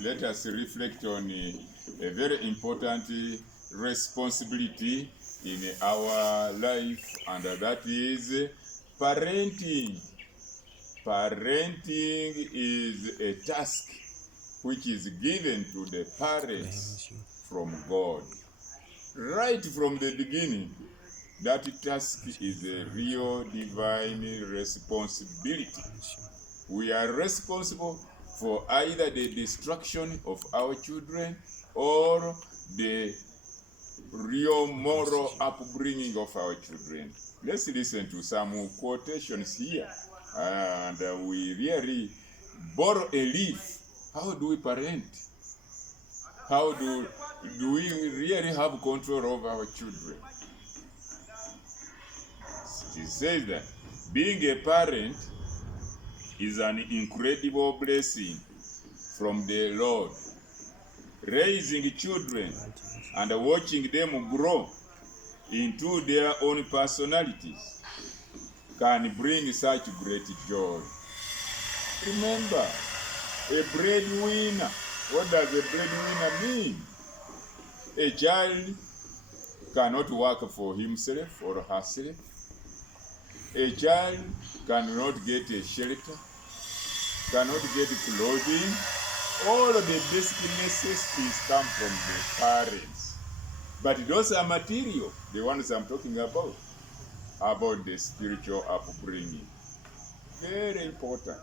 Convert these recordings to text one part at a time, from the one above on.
let us reflect on a very important responsibility in our life, and that is parenting. Parenting is a task which is given to the parents from God. Right from the beginning, that task is a real divine responsibility. We are responsible for either the destruction of our children or the real moral upbringing of our children. Let's listen to some quotations here, and we really borrow a leaf. How do we parent? How do we really have control over our children? It says that being a parent is an incredible blessing from the Lord. Raising children and watching them grow into their own personalities can bring such great joy. Remember, a breadwinner. What does a breadwinner mean? A child cannot work for himself or herself. A child cannot get a shelter, cannot get clothing. All of the basic necessities come from the parents. But those are material, the ones I'm talking about the spiritual upbringing. Very important.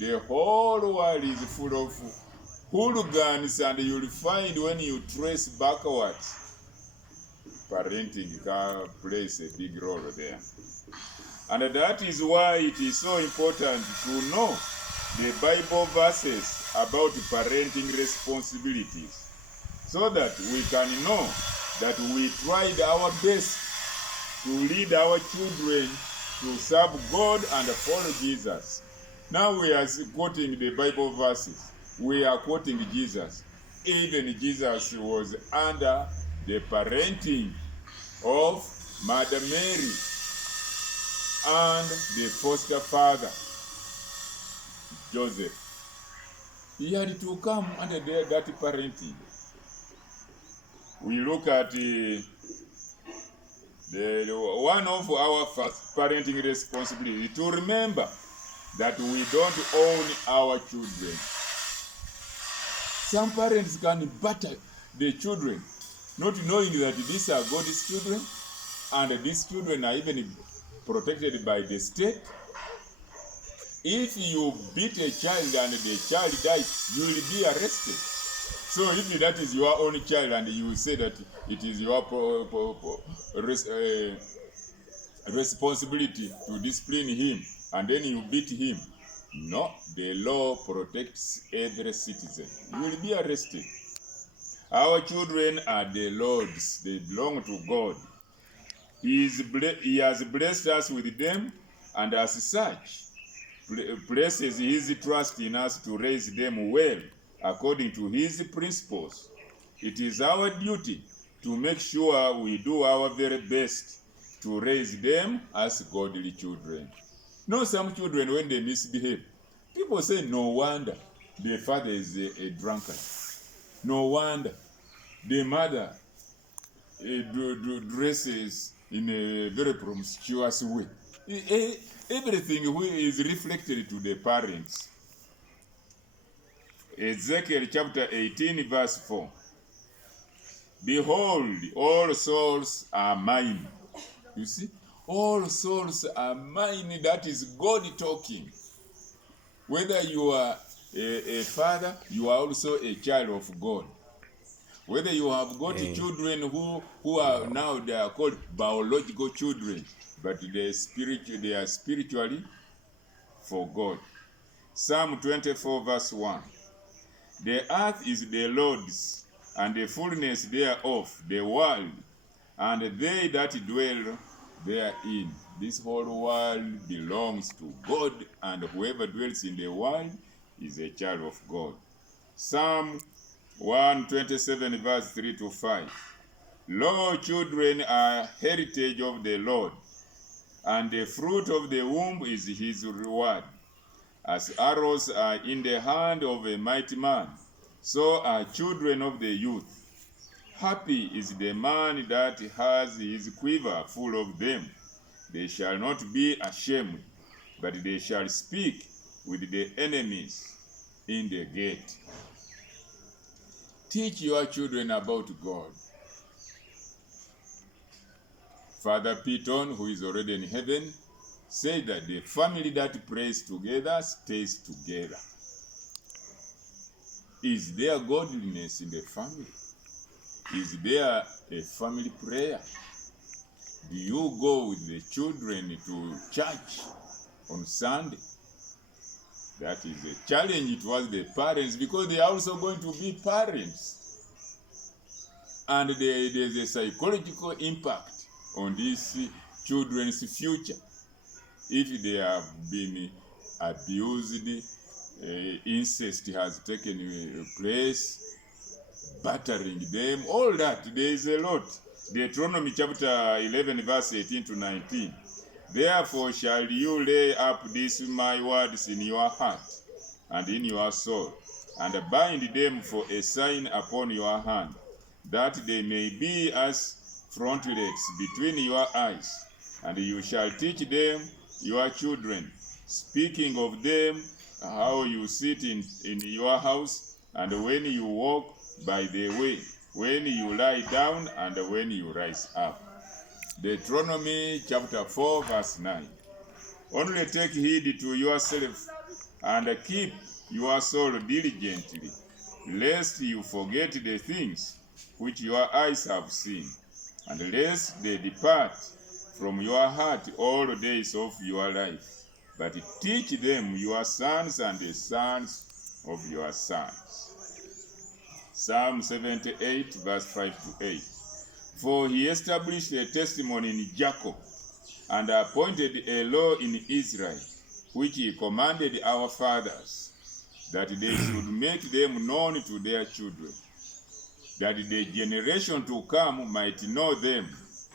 The whole world is full of hooligans, and you'll find when you trace backwards, parenting plays a big role there. And that is why it is so important to know the Bible verses about parenting responsibilities, so that we can know that we tried our best to lead our children to serve God and follow Jesus. Now we are quoting the Bible verses. We are quoting Jesus. Even Jesus was under the parenting of Mother Mary and the foster father, Joseph. He had to come under that parenting. We look at one of our first parenting responsibility to remember that we don't own our children. Some parents can batter the children, not knowing that these are God's children, and these children are even protected by the state. If you beat a child and the child dies, you will be arrested. So if that is your own child and you say that it is your responsibility to discipline him, and then you beat him, no, the law protects every citizen. You will be arrested. Our children are the Lord's. They belong to God. He has blessed us with them, and as such, places his trust in us to raise them well according to his principles. It is our duty to make sure we do our very best to raise them as godly children. No, some children, when they misbehave, people say, no wonder the father is a drunkard. No wonder the mother dresses in a very promiscuous way. Everything is reflected to the parents. Ezekiel chapter 18 verse 4. Behold, all souls are mine. You see? All souls are mine. That is God talking. Whether you are a father, you are also a child of God. Whether you have got children who are now, they are called biological children, but they are spiritually for God. Psalm 24 verse 1. The earth is the Lord's, and the fullness thereof, the world, and they that dwell therein. This whole world belongs to God, and whoever dwells in the world is a child of God. Psalm 127 verse 3 to 5. Lo, children are heritage of the Lord, and the fruit of the womb is his reward. As arrows are in the hand of a mighty man, so are children of the youth. Happy is the man that has his quiver full of them. They shall not be ashamed, but they shall speak with the enemies in the gate. Teach your children about God. Father Piton, who is already in heaven, said that the family that prays together stays together. Is there godliness in the family? Is there a family prayer? Do you go with the children to church on Sunday? That is a challenge towards the parents, because they are also going to be parents. And there's a psychological impact on these children's future. If they have been abused, incest has taken place, battering them, all that, there is a lot. Deuteronomy chapter 11 verse 18 to 19. Therefore shall you lay up these my words in your heart and in your soul, and bind them for a sign upon your hand, that they may be as frontlets between your eyes. And you shall teach them your children, speaking of them how you sit in your house, and when you walk by the way, when you lie down, and when you rise up. Deuteronomy chapter 4 verse 9. Only take heed to yourself, and keep your soul diligently, lest you forget the things which your eyes have seen, and lest they depart from your heart all the days of your life. But teach them your sons and the sons of your sons. Psalm 78 verse 5 to 8. For he established a testimony in Jacob, and appointed a law in Israel, which he commanded our fathers, that they should make them known to their children, that the generation to come might know them,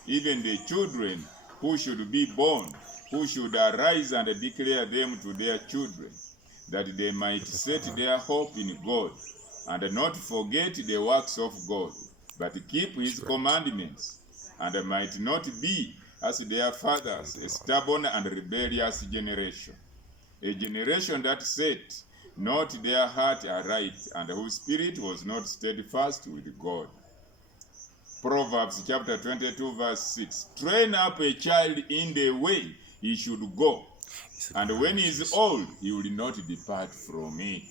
even the children who should be born, who should arise and declare them to their children, that they might set their hope in God, and not forget the works of God, but keep his commandments, and might not be as their fathers, a stubborn and rebellious generation, a generation that set not their heart aright, and whose spirit was not steadfast with God. Proverbs chapter 22 verse 6. Train up a child in the way he should go, and when he is old, he will not depart from it.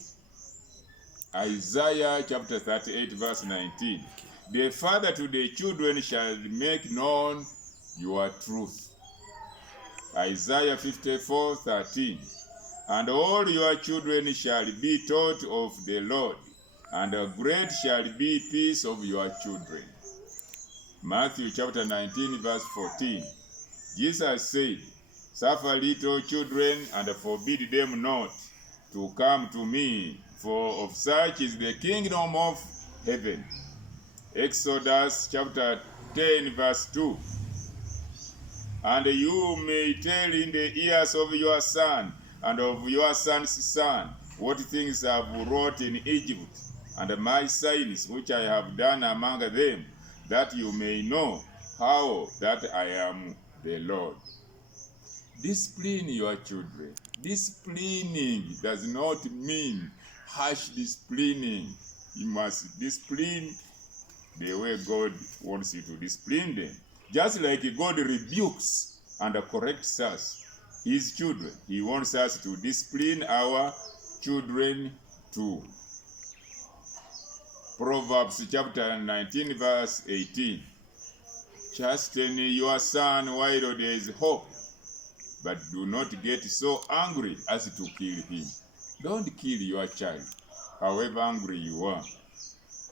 Isaiah chapter 38 verse 19. The father to the children shall make known your truth. Isaiah 54:13. And all your children shall be taught of the Lord, and great shall be peace of your children. Matthew chapter 19 verse 14. Jesus said, Suffer little children, and forbid them not to come to me, for of such is the kingdom of heaven. Exodus chapter 10 verse 2. And you may tell in the ears of your son and of your son's son what things I have wrought in Egypt, and my signs which I have done among them, that you may know how that I am the Lord. Discipline your children. Disciplining does not mean harsh disciplining. You must discipline the way God wants you to discipline them. Just like God rebukes and corrects us, his children, he wants us to discipline our children too. Proverbs chapter 19 verse 18. Chasten your son while there is hope, but do not get so angry as to kill him. Don't kill your child, however angry you are.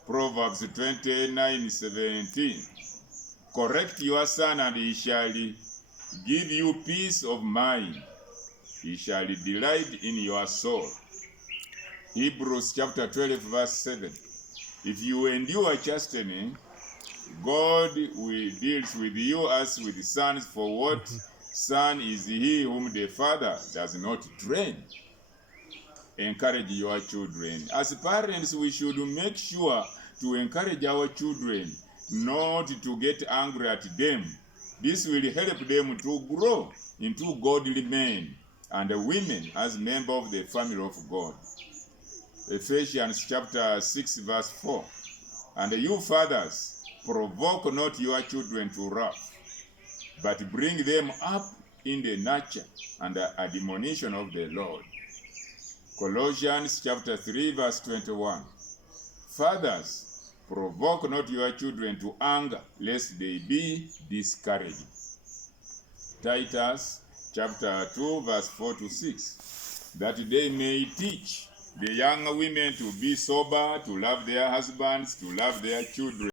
Proverbs 29:17. Correct your son, and he shall give you peace of mind. He shall delight in your soul. Hebrews chapter 12 verse 7. If you endure chastening, God will deals with you as with sons, for what son is he whom the father does not train? encourage your children. As parents, we should make sure to encourage our children, not to get angry at them. This will help them to grow into godly men and women as members of the family of God. Ephesians chapter 6 verse 4. And you fathers, provoke not your children to wrath, but bring them up in the nurture and the admonition of the Lord. Colossians chapter 3 verse 21. Fathers, provoke not your children to anger, lest they be discouraged. Titus chapter 2 verse 4 to 6. That they may teach the young women to be sober, to love their husbands, to love their children.